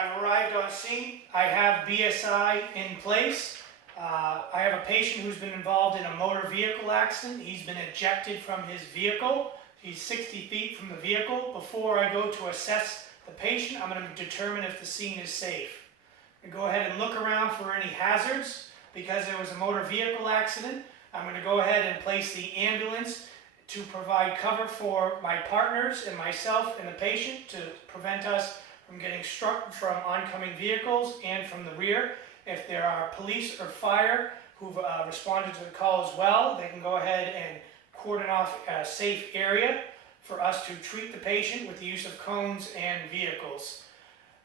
I've arrived on scene. I have BSI in place. I have a patient who's been involved in a motor vehicle accident. He's been ejected from his vehicle. He's 60 feet from the vehicle. Before I go to assess the patient, I'm going to determine if the scene is safe. I'm going to go ahead and look around for any hazards. Because there was a motor vehicle accident, I'm going to go ahead and place the ambulance to provide cover for my partners and myself and the patient to prevent us from getting struck from oncoming vehicles and from the rear. If there are police or fire who've responded to the call as well, they can go ahead and cordon off a safe area for us to treat the patient with the use of cones and vehicles.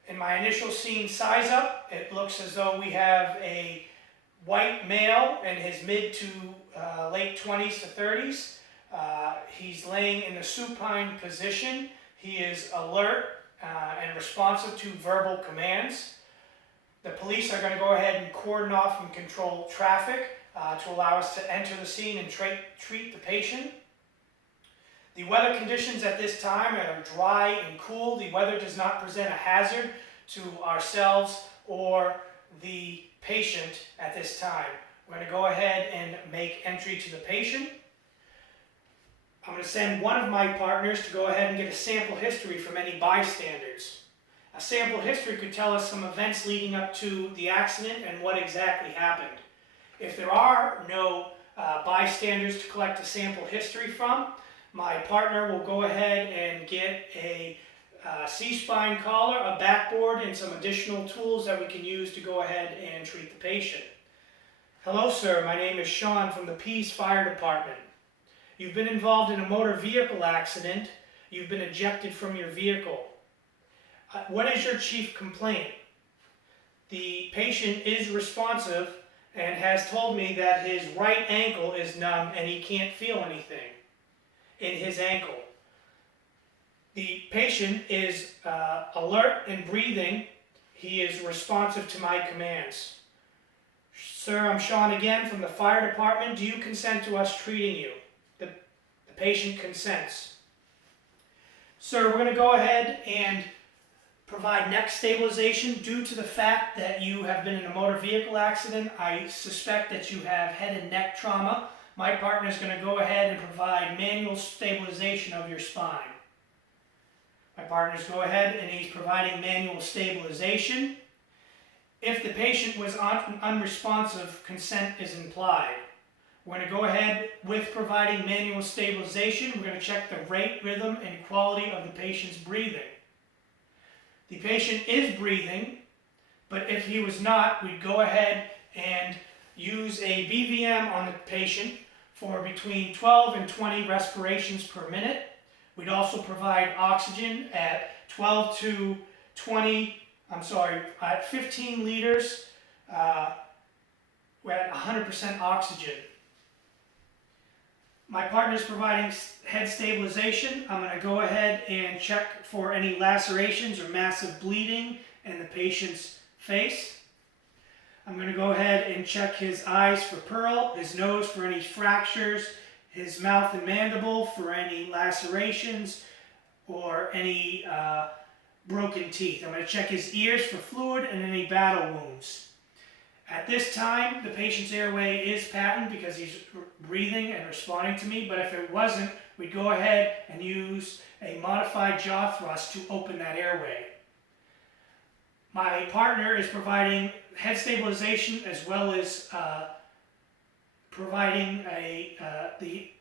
In my initial scene size up, it looks as though we have a white male in his mid to late 20s to 30s. He's laying in the supine position. He is alert and responsive to verbal commands. The police are going to go ahead and cordon off and control traffic to allow us to enter the scene and treat the patient. The weather conditions at this time are dry and cool. The weather does not present a hazard to ourselves or the patient at this time. We're going to go ahead and make entry to the patient. I'm going to send one of my partners to go ahead and get a sample history from any bystanders. A sample history could tell us some events leading up to the accident and what exactly happened. If there are no bystanders to collect a sample history from, my partner will go ahead and get a C-spine collar, a backboard, and some additional tools that we can use to go ahead and treat the patient. Hello, sir. My name is Sean from the Pease Fire Department. You've been involved in a motor vehicle accident. You've been ejected from your vehicle. What is your chief complaint? The patient is responsive and has told me that his right ankle is numb and he can't feel anything in his ankle. The patient is alert and breathing. He is responsive to my commands. Sir, I'm Sean again from the fire department. Do you consent to us treating you? The patient consents. Sir, we're going to go ahead and provide neck stabilization. Due to the fact that you have been in a motor vehicle accident, I suspect that you have head and neck trauma. My partner is going to go ahead and provide manual stabilization of your spine. My partners go ahead and he's providing manual stabilization. If the patient was unresponsive, consent is implied. We're going to go ahead with providing manual stabilization. We're going to check the rate, rhythm, and quality of the patient's breathing. The patient is breathing, but if he was not, we'd go ahead and use a BVM on the patient for between 12 and 20 respirations per minute. We'd also provide oxygen at 15 liters. We're at 100% oxygen. My partner is providing head stabilization. I'm going to go ahead and check for any lacerations or massive bleeding in the patient's face. I'm going to go ahead and check his eyes for pearl, his nose for any fractures, his mouth and mandible for any lacerations or any broken teeth. I'm going to check his ears for fluid and any battle wounds. At this time, the patient's airway is patent because he's breathing and responding to me, but if it wasn't, we'd go ahead and use a modified jaw thrust to open that airway. My partner is providing head stabilization as well as providing the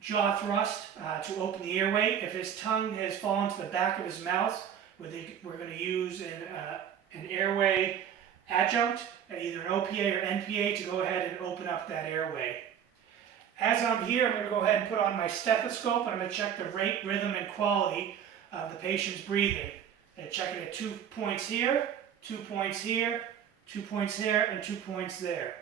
jaw thrust to open the airway. If his tongue has fallen to the back of his mouth, we're going to use an airway adjunct, either an OPA or NPA, to go ahead and open up that airway. As I'm here, I'm going to go ahead and put on my stethoscope and I'm going to check the rate, rhythm, and quality of the patient's breathing. And check it at 2 points here, 2 points here, 2 points here, and 2 points there.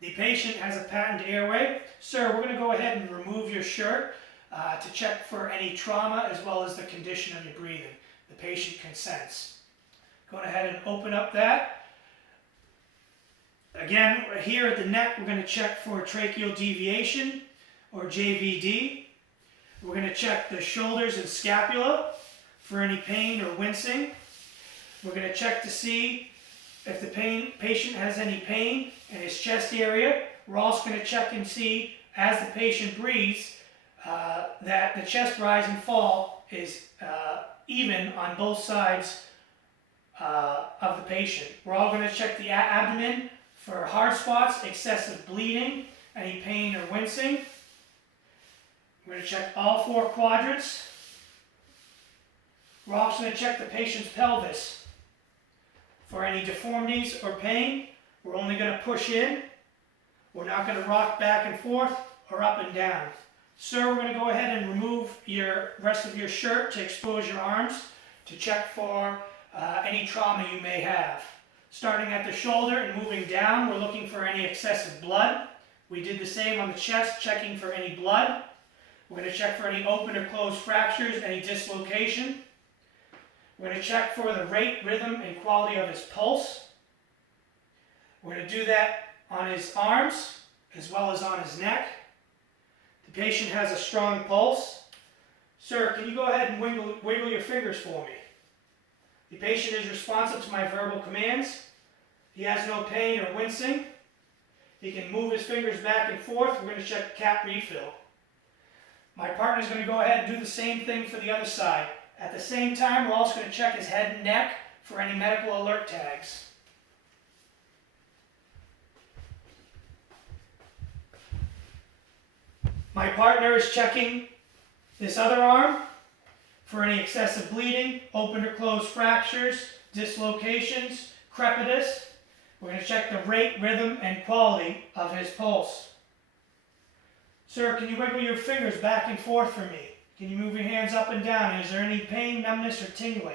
The patient has a patent airway. Sir, we're going to go ahead and remove your shirt to check for any trauma as well as the condition of your breathing. The patient consents. Going ahead and open up that. Again, here at the neck, we're going to check for tracheal deviation or JVD. We're going to check the shoulders and scapula for any pain or wincing. We're going to check to see if the patient has any pain in his chest area. We're also going to check and see, as the patient breathes, that the chest rise and fall is even on both sides of the patient. We're all going to check the abdomen for hard spots, excessive bleeding, any pain or wincing. We're going to check all 4 quadrants. We're also going to check the patient's pelvis for any deformities or pain. We're only going to push in. We're not going to rock back and forth or up and down. Sir, we're going to go ahead and remove your rest of your shirt to expose your arms to check for any trauma you may have. Starting at the shoulder and moving down, we're looking for any excessive blood. We did the same on the chest, checking for any blood. We're going to check for any open or closed fractures, any dislocation. We're going to check for the rate, rhythm, and quality of his pulse. We're going to do that on his arms as well as on his neck. The patient has a strong pulse. Sir, can you go ahead and wiggle your fingers for me? The patient is responsive to my verbal commands. He has no pain or wincing. He can move his fingers back and forth. We're going to check cap refill. My partner is going to go ahead and do the same thing for the other side. At the same time, we're also going to check his head and neck for any medical alert tags. My partner is checking this other arm for any excessive bleeding, open or closed fractures, dislocations, crepitus. We're going to check the rate, rhythm, and quality of his pulse. Sir, can you wiggle your fingers back and forth for me? Can you move your hands up and down? Is there any pain, numbness, or tingling?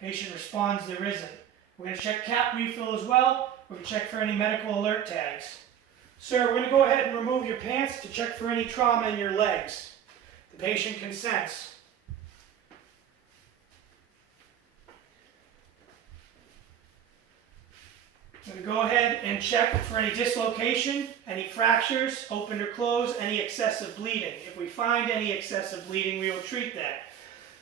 Patient responds, there isn't. We're going to check cap refill as well. We're going to check for any medical alert tags. Sir, we're going to go ahead and remove your pants to check for any trauma in your legs. The patient consents. I'm going to go ahead and check for any dislocation, any fractures, open or closed, any excessive bleeding. If we find any excessive bleeding, we will treat that.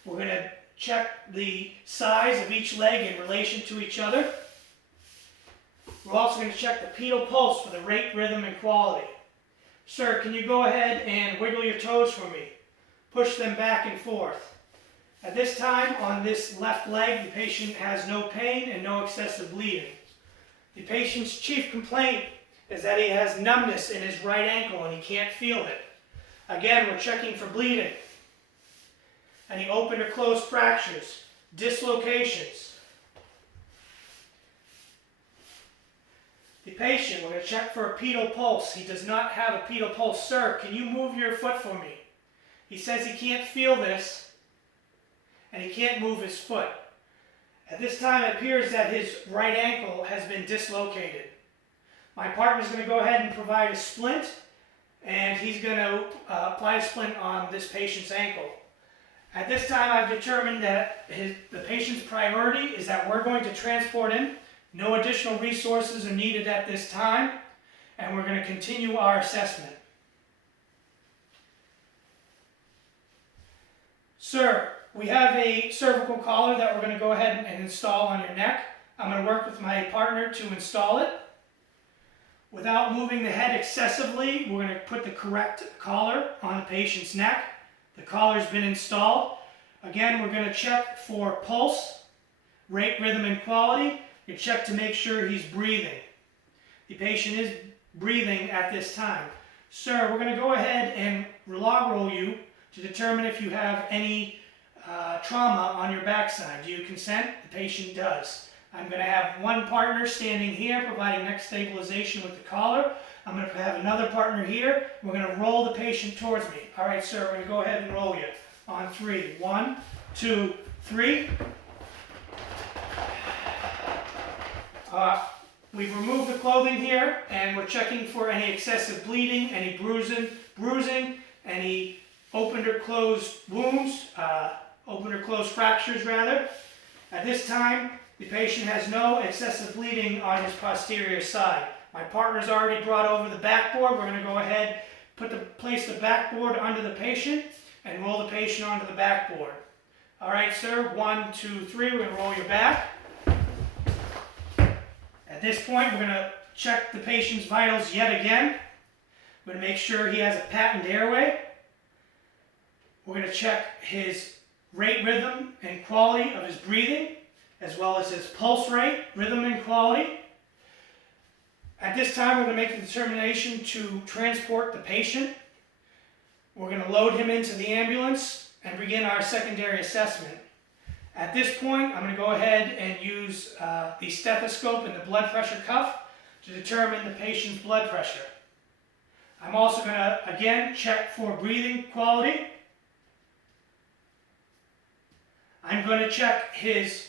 We're going to check the size of each leg in relation to each other. We're also going to check the pedal pulse for the rate, rhythm, and quality. Sir, can you go ahead and wiggle your toes for me? Push them back and forth. At this time, on this left leg, the patient has no pain and no excessive bleeding. The patient's chief complaint is that he has numbness in his right ankle and he can't feel it. Again, we're checking for bleeding. Any open or closed fractures, dislocations. The patient, we're going to check for a pedal pulse. He does not have a pedal pulse. Sir, can you move your foot for me? He says he can't feel this and he can't move his foot. At this time, it appears that his right ankle has been dislocated. My partner is going to go ahead and provide a splint, and he's going to apply a splint on this patient's ankle. At this time, I've determined that the patient's priority is that we're going to transport him. No additional resources are needed at this time, and we're going to continue our assessment. Sir, we have a cervical collar that we're going to go ahead and install on your neck. I'm going to work with my partner to install it. Without moving the head excessively, we're going to put the correct collar on the patient's neck. The collar's been installed. Again, we're going to check for pulse, rate, rhythm, and quality. We check to make sure he's breathing. The patient is breathing at this time. Sir, we're going to go ahead and log roll you to determine if you have any trauma on your backside. Do you consent? The patient does. I'm going to have one partner standing here providing neck stabilization with the collar. I'm going to have another partner here. We're going to roll the patient towards me. All right, sir, we're going to go ahead and roll you on 3. 1, 2, 3. We've removed the clothing here, and we're checking for any excessive bleeding, any bruising, any opened or closed wounds, open or closed fractures rather. At this time, the patient has no excessive bleeding on his posterior side. My partner's already brought over the backboard. We're going to go ahead, place the backboard under the patient and roll the patient onto the backboard. All right, sir, 1, 2, 3, we're going to roll your back. At this point, we're going to check the patient's vitals yet again. We're going to make sure he has a patent airway. We're going to check his rate, rhythm, and quality of his breathing, as well as his pulse rate, rhythm, and quality. At this time, we're going to make the determination to transport the patient. We're going to load him into the ambulance and begin our secondary assessment. At this point, I'm going to go ahead and use the stethoscope and the blood pressure cuff to determine the patient's blood pressure. I'm also going to, again, check for breathing quality. I'm going to check his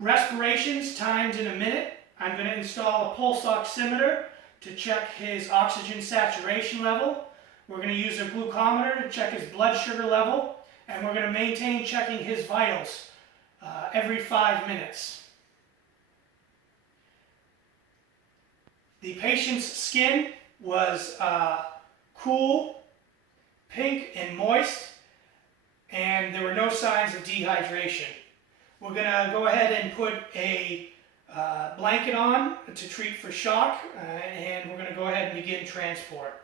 respirations timed in a minute. I'm going to install a pulse oximeter to check his oxygen saturation level. We're going to use a glucometer to check his blood sugar level. And we're going to maintain checking his vitals every 5 minutes. The patient's skin was cool, pink, and moist, and there were no signs of dehydration. We're going to go ahead and put a blanket on to treat for shock, and we're going to go ahead and begin transport.